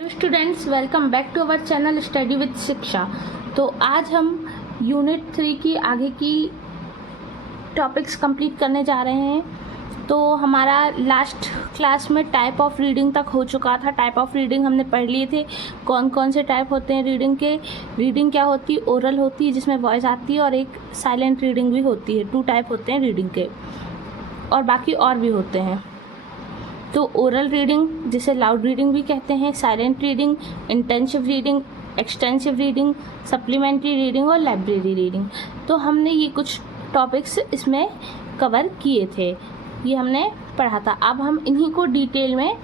Students, welcome back to our channel study with Shiksha. तो आज हम यूनिट 3 की आगे की टॉपिक्स कंप्लीट करने जा रहे हैं। तो हमारा लास्ट क्लास में टाइप ऑफ रीडिंग तक हो चुका था। टाइप ऑफ रीडिंग हमने पढ़ लिए थे, कौन कौन से टाइप होते हैं रीडिंग के। रीडिंग क्या होती है? ओरल होती है जिसमें वॉइस आती है, और एक साइलेंट रीडिंग भी होती है। 2 टाइप होते हैं रीडिंग के, और बाकी और भी होते हैं। तो ओरल रीडिंग, जिसे लाउड रीडिंग भी कहते हैं, silent reading, intensive reading, extensive reading, supplementary reading और लाइब्रेरी रीडिंग। तो हमने ये कुछ टॉपिक्स इसमें कवर किए थे, ये हमने पढ़ा था। अब हम इन्हीं को डिटेल में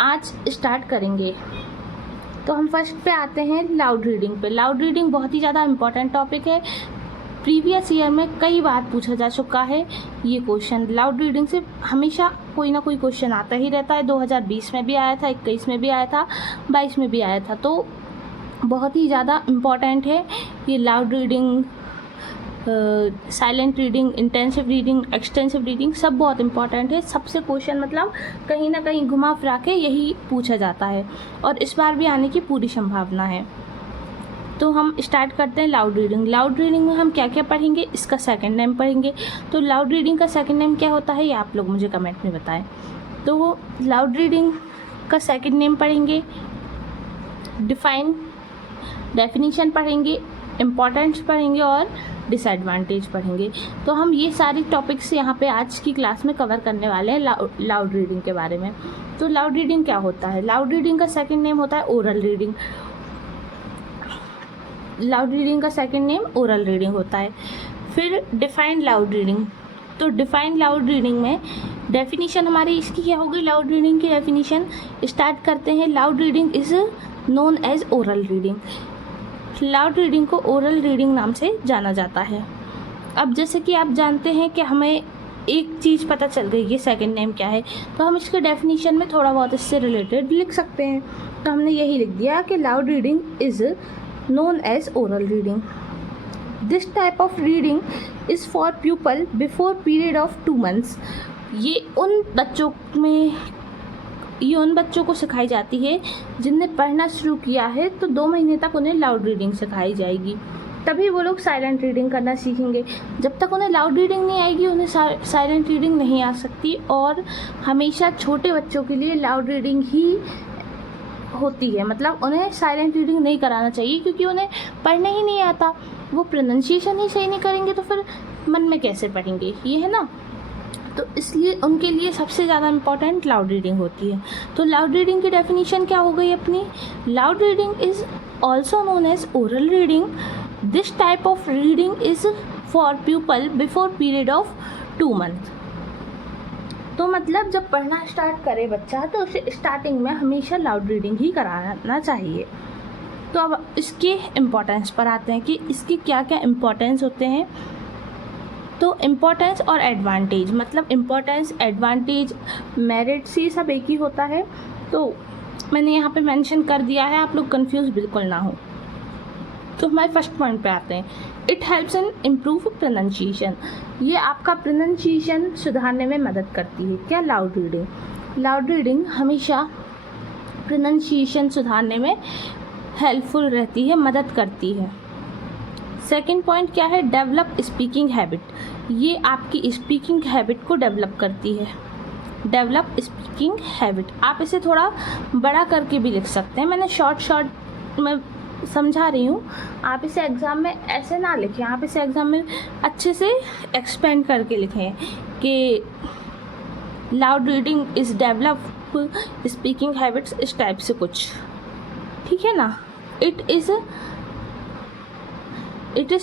आज स्टार्ट करेंगे। तो हम फर्स्ट पे आते हैं लाउड रीडिंग पे। लाउड रीडिंग बहुत ही ज़्यादा इम्पॉर्टेंट टॉपिक है। प्रीवियस ईयर में कई बार पूछा जा चुका है ये क्वेश्चन। लाउड रीडिंग से हमेशा कोई ना कोई क्वेश्चन आता ही रहता है। 2020 में भी आया था, 21 में भी आया था, 22 में भी आया था। तो बहुत ही ज़्यादा इम्पॉर्टेंट है ये loud reading, silent reading, intensive reading, extensive reading, सब बहुत इंपॉर्टेंट है। सबसे क्वेश्चन मतलब कहीं ना कहीं घुमा फिरा के यही पूछा जाता है, और इस बार भी आने की पूरी संभावना है। तो हम स्टार्ट करते हैं लाउड रीडिंग। लाउड रीडिंग में हम क्या क्या पढ़ेंगे, इसका सेकंड नेम पढ़ेंगे। तो लाउड रीडिंग का सेकंड नेम क्या होता है, ये आप लोग मुझे कमेंट में बताएं। तो लाउड रीडिंग का सेकंड नेम पढ़ेंगे, डेफिनीशन पढ़ेंगे, इम्पॉर्टेंस पढ़ेंगे और डिसएडवांटेज पढ़ेंगे। तो हम ये सारी टॉपिक्स यहाँ पे आज की क्लास में कवर करने वाले हैं लाउड रीडिंग के बारे में। तो लाउड रीडिंग क्या होता है? लाउड रीडिंग का सेकंड नेम होता है ओरल रीडिंग। लाउड रीडिंग का सेकंड नेम ओरल रीडिंग होता है। फिर डिफाइंड लाउड रीडिंग। तो डिफाइंड लाउड रीडिंग में डेफिनीशन हमारी इसकी क्या होगी? लाउड रीडिंग की डेफिनीशन स्टार्ट करते हैं। Loud reading is known as oral reading. Loud reading को ओरल रीडिंग नाम से जाना जाता है। अब जैसे कि आप जानते हैं कि हमें एक चीज़ पता चल गई कि सेकंड नेम क्या है, तो हम इसके डेफिनीशन में थोड़ा बहुत इससे रिलेटेड लिख सकते हैं। तो हमने यही लिख दिया कि loud reading is known as oral reading. This type of reading is for pupil before period of 2 months. ये उन बच्चों को सिखाई जाती है जिनने पढ़ना शुरू किया है, तो 2 महीने तक उन्हें लाउड रीडिंग सिखाई जाएगी। तभी वो लोग साइलेंट रीडिंग करना सीखेंगे। जब तक उन्हें लाउड रीडिंग नहीं आएगी, उन्हें साइलेंट रीडिंग नहीं आ सकती। और हमेशा छोटे बच्चों के लिए लाउड रीडिंग ही होती है, मतलब उन्हें साइलेंट रीडिंग नहीं कराना चाहिए, क्योंकि उन्हें पढ़ने ही नहीं आता। वो प्रोनाउंसिएशन ही सही नहीं करेंगे तो फिर मन में कैसे पढ़ेंगे, ये है ना। तो इसलिए उनके लिए सबसे ज़्यादा इम्पॉर्टेंट लाउड रीडिंग होती है। तो लाउड रीडिंग की डेफिनेशन क्या हो गई अपनी? Loud reading is also known as oral reading. This type of reading is for people before period of 2 month. तो मतलब जब पढ़ना स्टार्ट करे बच्चा, तो उसे स्टार्टिंग में हमेशा लाउड रीडिंग ही कराना चाहिए। तो अब इसके इम्पोर्टेंस पर आते हैं कि इसके क्या क्या इम्पोर्टेंस होते हैं। तो इम्पोर्टेंस और एडवांटेज, मतलब इम्पोर्टेंस, एडवांटेज, मेरिट्स, ये सब एक ही होता है। तो मैंने यहाँ पे मेंशन कर दिया है, आप लोग कंफ्यूज बिल्कुल ना हो। तो हमारे फर्स्ट पॉइंट पे आते हैं। It helps in improve pronunciation. ये आपका प्रोनाउंसिएशन सुधारने में मदद करती है। क्या? Loud reading. लाउड रीडिंग हमेशा प्रोनाउंसिएशन सुधारने में हेल्पफुल रहती है, मदद करती है। सेकंड पॉइंट क्या है? Develop speaking habit. ये आपकी स्पीकिंग हैबिट को डेवलप करती है। डेवलप स्पीकिंग हैबिट, आप इसे थोड़ा बड़ा करके भी लिख सकते हैं। मैंने शॉर्ट में समझा रही हूँ, आप इसे एग्ज़ाम में ऐसे ना लिखें, आप इसे एग्ज़ाम में अच्छे से एक्सपेंड करके लिखें कि loud reading is develop speaking habits, इस टाइप से कुछ, ठीक है ना। It is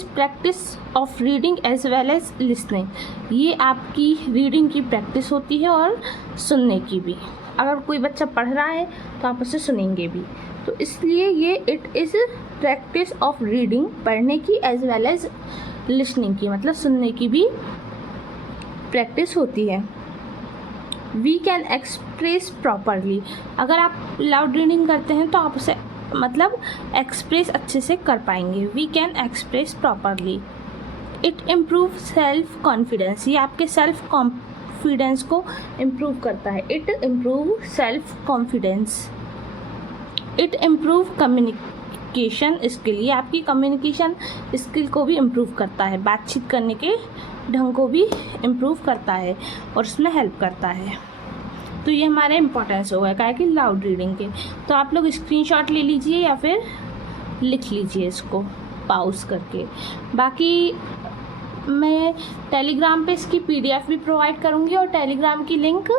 practice of reading as well as listening. ये आपकी रीडिंग की प्रैक्टिस होती है और सुनने की भी। अगर कोई बच्चा पढ़ रहा है तो आप उसे सुनेंगे भी। तो इसलिए ये it is practice of reading, पढ़ने की, एज वेल एज लिसनिंग की, मतलब सुनने की भी प्रैक्टिस होती है। We can express properly. अगर आप लाउड रीडिंग करते हैं तो आप उसे मतलब एक्सप्रेस अच्छे से कर पाएंगे। We can express properly. It improve self confidence. ये आपके सेल्फ कॉन्फिडेंस को इम्प्रूव करता है। It improve self confidence. It improve communication skill, ये आपकी कम्युनिकेशन स्किल को भी इम्प्रूव करता है, बातचीत करने के ढंग को भी इम्प्रूव करता है और उसमें हेल्प करता है। तो ये हमारे इम्पोर्टेंस हो गया क्या कि लाउड रीडिंग के। तो आप लोग स्क्रीनशॉट ले लीजिए या फिर लिख लीजिए इसको पॉज करके। बाकी मैं टेलीग्राम पे इसकी PDF भी प्रोवाइड करूँगी और टेलीग्राम की लिंक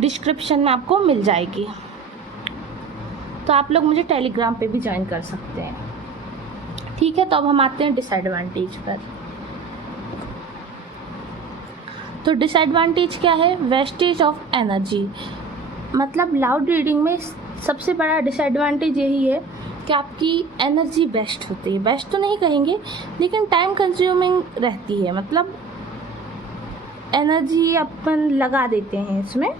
डिस्क्रिप्शन में आपको मिल जाएगी, तो आप लोग मुझे टेलीग्राम पे भी ज्वाइन कर सकते हैं। ठीक है, तो अब हम आते हैं डिसएडवांटेज पर। तो डिसएडवांटेज क्या है? Wastage of energy. मतलब लाउड रीडिंग में सबसे बड़ा डिसएडवांटेज यही है कि आपकी एनर्जी वेस्ट होती है। वेस्ट तो नहीं कहेंगे, लेकिन टाइम कंज्यूमिंग रहती है, मतलब एनर्जी अपन लगा देते हैं इसमें,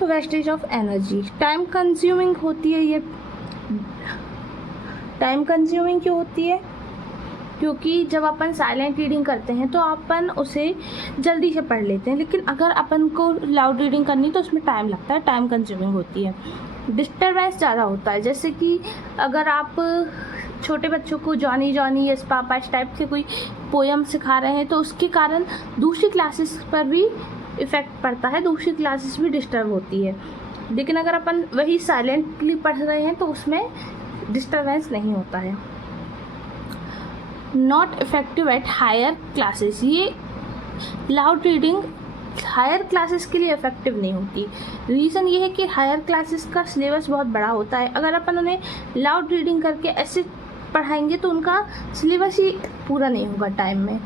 तो wastage of energy time consuming होती है। ये टाइम कंज्यूमिंग क्यों होती है? क्योंकि जब अपन साइलेंट रीडिंग करते हैं तो अपन उसे जल्दी से पढ़ लेते हैं, लेकिन अगर अपन को लाउड रीडिंग करनी तो उसमें टाइम लगता है, टाइम कंज्यूमिंग होती है, डिस्टर्बेंस ज़्यादा होता है। जैसे कि अगर आप छोटे बच्चों को जॉनी जॉनी यस पापा इस टाइप के कोई पोयम सिखा रहे हैं तो उसके कारण दूसरी क्लासेस पर भी इफ़ेक्ट पड़ता है, दूसरी क्लासेस भी डिस्टर्ब होती है। लेकिन अगर अपन वही साइलेंटली पढ़ रहे हैं तो उसमें डिस्टर्बेंस नहीं होता है। Not effective at higher classes, ये लाउड रीडिंग हायर क्लासेस के लिए इफ़ेक्टिव नहीं होती। रीज़न ये है कि हायर क्लासेस का सिलेबस बहुत बड़ा होता है, अगर अपन उन्हें लाउड रीडिंग करके ऐसे पढ़ाएंगे तो उनका सिलेबस ही पूरा नहीं होगा टाइम में,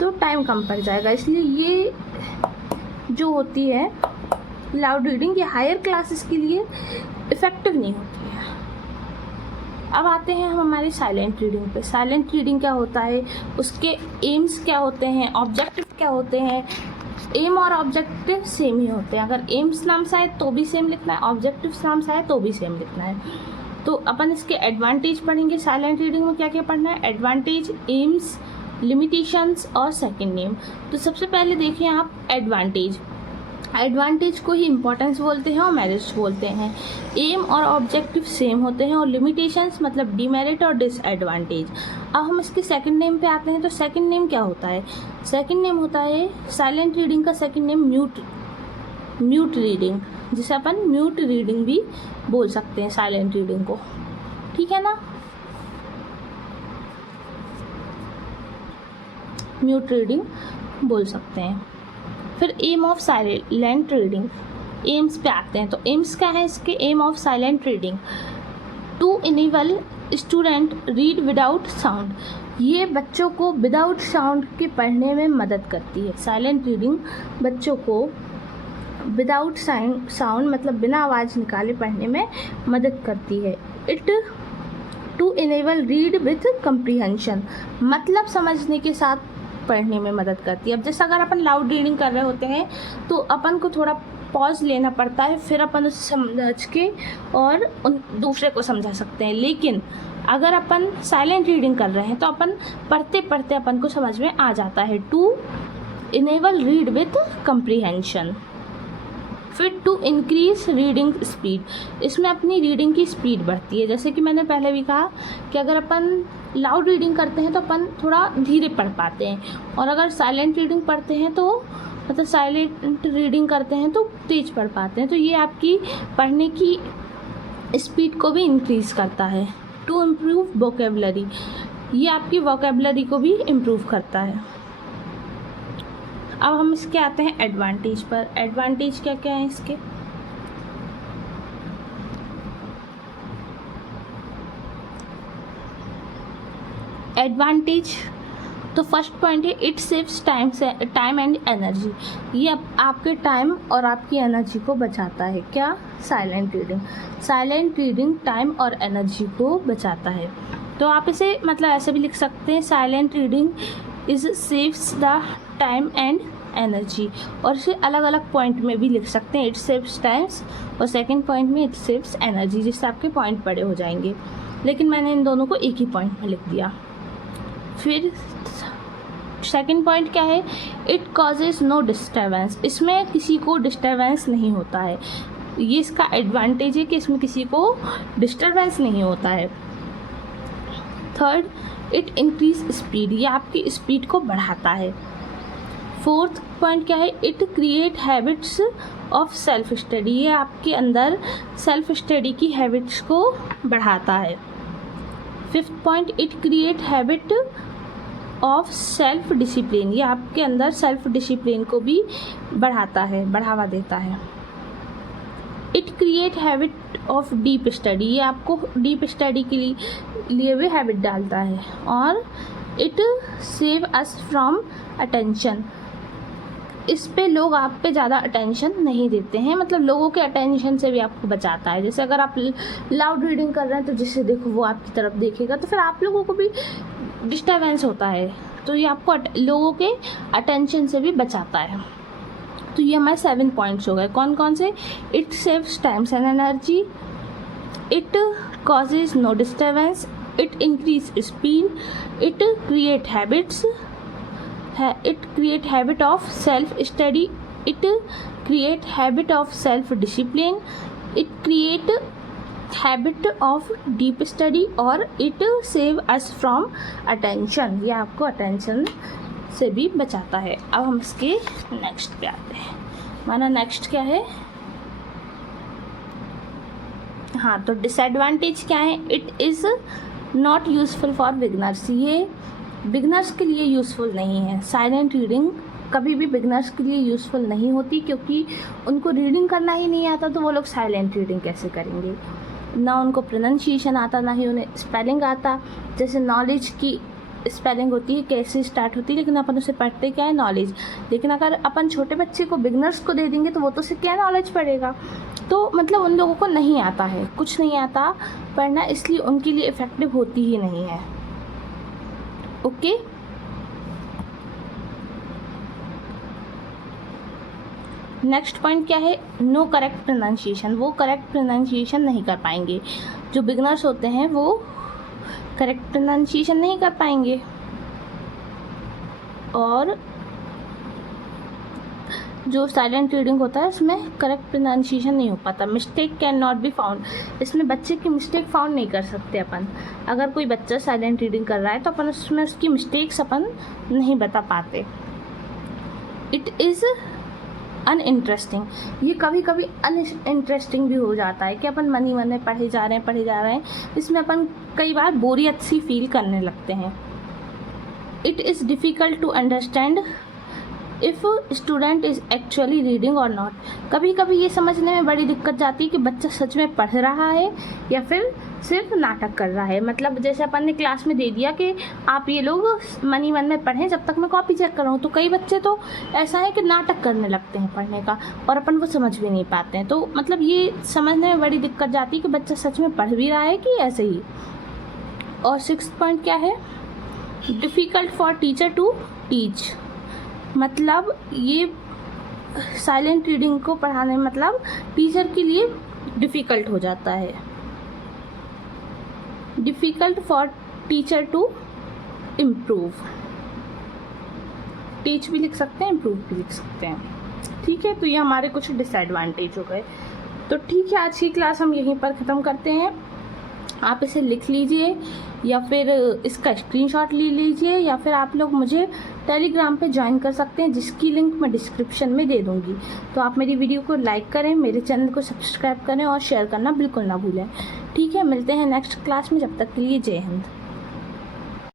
तो टाइम कम पड़ जाएगा। इसलिए ये जो होती है लाउड रीडिंग, ये हायर क्लासेस के लिए इफ़ेक्टिव नहीं होती है। अब आते हैं हम हमारी साइलेंट रीडिंग पे। साइलेंट रीडिंग क्या होता है, उसके एम्स क्या होते हैं, ऑब्जेक्टिव क्या होते हैं। एम और ऑब्जेक्टिव सेम ही होते हैं, अगर एम्स नाम से आए तो भी सेम लिखना है, ऑब्जेक्टिव नाम से आए तो भी सेम लिखना है। तो अपन इसके एडवांटेज पढ़ेंगे। साइलेंट रीडिंग में क्या क्या पढ़ना है? एडवांटेज, एम्स, लिमिटेशंस और सेकंड नेम। तो सबसे पहले देखिए आप एडवांटेज। एडवांटेज को ही इम्पोर्टेंस बोलते हैं और मेरिट्स बोलते हैं। एम और ऑब्जेक्टिव सेम होते हैं और लिमिटेशंस मतलब डिमेरिट और डिसएडवांटेज। अब हम इसके सेकंड नेम पे आते हैं। तो सेकंड नेम क्या होता है? सेकंड नेम होता है साइलेंट रीडिंग का सेकंड नेम म्यूट रीडिंग, जिसे अपन म्यूट रीडिंग भी बोल सकते हैं साइलेंट रीडिंग को। ठीक है ना, म्यूट रीडिंग बोल सकते हैं। फिर aim of silent reading, aims पे आते हैं। तो एम्स क्या है इसके? Aim of silent reading to enable student read without sound, ये बच्चों को विदाउट साउंड के पढ़ने में मदद करती है। साइलेंट रीडिंग बच्चों को विदाउट साउंड मतलब बिना आवाज़ निकाले पढ़ने में मदद करती है। It to enable read with comprehension, मतलब समझने के साथ पढ़ने में मदद करती है। अब जैसे अगर अपन लाउड रीडिंग कर रहे होते हैं तो अपन को थोड़ा पॉज लेना पड़ता है, फिर अपन उसे समझ के और दूसरे को समझा सकते हैं। लेकिन अगर अपन साइलेंट रीडिंग कर रहे हैं तो अपन पढ़ते पढ़ते अपन को समझ में आ जाता है। To enable read with comprehension. फिर टू इंक्रीज रीडिंग स्पीड, इसमें अपनी रीडिंग की स्पीड बढ़ती है। जैसे कि मैंने पहले भी कहा कि अगर अपन लाउड रीडिंग करते हैं तो अपन थोड़ा धीरे पढ़ पाते हैं, और अगर साइलेंट रीडिंग पढ़ते हैं तो मतलब साइलेंट रीडिंग करते हैं तो तेज़ पढ़ पाते हैं। तो ये आपकी पढ़ने की स्पीड को भी इंक्रीज़ करता है। टू इम्प्रूव वोकेबलरी, ये आपकी वोकेबलरी को भी इम्प्रूव करता है। अब हम इसके आते हैं एडवांटेज पर। एडवांटेज क्या क्या है इसके? एडवांटेज तो फर्स्ट पॉइंट है it saves time and energy, ये आपके टाइम और आपकी एनर्जी को बचाता है। क्या? Silent reading. Silent reading time और एनर्जी को बचाता है। तो आप इसे मतलब ऐसे भी लिख सकते हैं, silent reading is saves the time and energy, और इसे अलग अलग पॉइंट में भी लिख सकते हैं। इट सेव्स टाइम्स और सेकंड पॉइंट में इट सेव्स एनर्जी, जिससे आपके पॉइंट बड़े हो जाएंगे। लेकिन मैंने इन दोनों को एक ही पॉइंट में लिख दिया। फिर सेकंड पॉइंट क्या है? इट कॉजेज नो डिस्टर्बेंस, इसमें किसी को डिस्टर्बेंस नहीं होता है। ये इसका एडवांटेज है कि इसमें किसी को डिस्टर्बेंस नहीं होता है। थर्ड, इट इंक्रीज स्पीड, ये आपकी स्पीड को बढ़ाता है। फोर्थ पॉइंट क्या है, it create habits of self study, ये आपके अंदर सेल्फ स्टडी की हैबिट्स को बढ़ाता है। Fifth point, it create habit of self discipline, ये आपके अंदर सेल्फ डिसिप्लिन को भी बढ़ाता है, बढ़ावा देता है। It create habit of deep study, ये आपको डीप स्टडी के लिए भी हैबिट डालता है। और it save us from attention, इस पे लोग आप पे ज़्यादा अटेंशन नहीं देते हैं, मतलब लोगों के अटेंशन से भी आपको बचाता है। जैसे अगर आप लाउड रीडिंग कर रहे हैं तो जिससे देखो वो आपकी तरफ देखेगा, तो फिर आप लोगों को भी डिस्टर्बेंस होता है, तो ये आपको लोगों के अटेंशन से भी बचाता है। तो ये हमारे 7 पॉइंट्स हो गए। कौन कौन से? It saves times and energy, it causes no disturbance, it increase speed, it create habits, it create habit of self study, it create habit of self discipline, it create habit of deep study और it save us from attention, ये आपको attention से भी बचाता है। अब हम इसके नेक्स्ट पे आते हैं। हमारा नेक्स्ट क्या है? हाँ, तो डिसएडवांटेज क्या है? It is not useful for beginners, ये बिगनर्स के लिए यूज़फुल नहीं है। साइलेंट रीडिंग कभी भी बिगनर्स के लिए यूज़फुल नहीं होती, क्योंकि उनको रीडिंग करना ही नहीं आता, तो वो लोग साइलेंट रीडिंग कैसे करेंगे? ना उनको प्रोनाउंसिएशन आता, ना ही उन्हें स्पेलिंग आता। जैसे नॉलेज की स्पेलिंग होती है, कैसे स्टार्ट होती है, लेकिन अपन उसे पढ़ते क्या है? नॉलेज। लेकिन अगर अपन छोटे बच्चे को बिगनर्स को दे देंगे तो वो तो उसे क्या नॉलेज पढ़ेगा? तो मतलब उन लोगों को नहीं आता है, कुछ नहीं आता पढ़ना, इसलिए उनके लिए इफ़ेक्टिव होती ही नहीं है। ओके, नेक्स्ट पॉइंट क्या है? नो करेक्ट प्रोनाउंसिएशन, वो करेक्ट प्रोनाउंसिएशन नहीं कर पाएंगे। जो बिगनर्स होते हैं वो करेक्ट प्रोनाउंसिएशन नहीं कर पाएंगे। और जो साइलेंट रीडिंग होता है इसमें करेक्ट प्रोनाउंसिएशन नहीं हो पाता। Mistake can not be found, इसमें बच्चे की मिस्टेक फाउंड नहीं कर सकते अपन। अगर कोई बच्चा साइलेंट रीडिंग कर रहा है तो अपन उसमें उसकी मिस्टेक्स अपन नहीं बता पाते। इट इज़ अनइंटरेस्टिंग, ये कभी कभी अनइंटरेस्टिंग भी हो जाता है कि अपन मन ही मन में पढ़े जा रहे हैं, इसमें अपन कई बार बोरियत सी फील करने लगते हैं। It is difficult to understand if student is actually reading और नॉट, कभी कभी ये समझने में बड़ी दिक्कत जाती है कि बच्चा सच में पढ़ रहा है या फिर सिर्फ नाटक कर रहा है। मतलब जैसे अपन ने क्लास में दे दिया कि आप ये लोग मन ही मन में पढ़ें जब तक मैं कॉपी चेक कर रहा हूँ, तो कई बच्चे तो ऐसा है कि नाटक करने लगते हैं पढ़ने का, और अपन वो समझ भी नहीं पाते हैं। तो मतलब ये समझने में बड़ी दिक्कत जाती है कि बच्चा सच में पढ़ भी रहा है कि ऐसे ही। और 6th पॉइंट क्या है? Difficult for teacher to teach, मतलब ये साइलेंट रीडिंग को पढ़ाने में मतलब टीचर के लिए डिफ़िकल्ट हो जाता है। Difficult for teacher to improve, teach भी लिख सकते हैं, इम्प्रूव भी लिख सकते हैं। ठीक है, तो ये हमारे कुछ डिसएडवांटेज हो गए। तो ठीक है, आज की क्लास हम यहीं पर ख़त्म करते हैं। आप इसे लिख लीजिए या फिर इसका स्क्रीनशॉट ले लीजिए, या फिर आप लोग मुझे टेलीग्राम पे ज्वाइन कर सकते हैं, जिसकी लिंक मैं डिस्क्रिप्शन में दे दूँगी। तो आप मेरी वीडियो को लाइक करें, मेरे चैनल को सब्सक्राइब करें और शेयर करना बिल्कुल ना भूलें। ठीक है, मिलते हैं नेक्स्ट क्लास में, जब तक के लिए जय हिंद।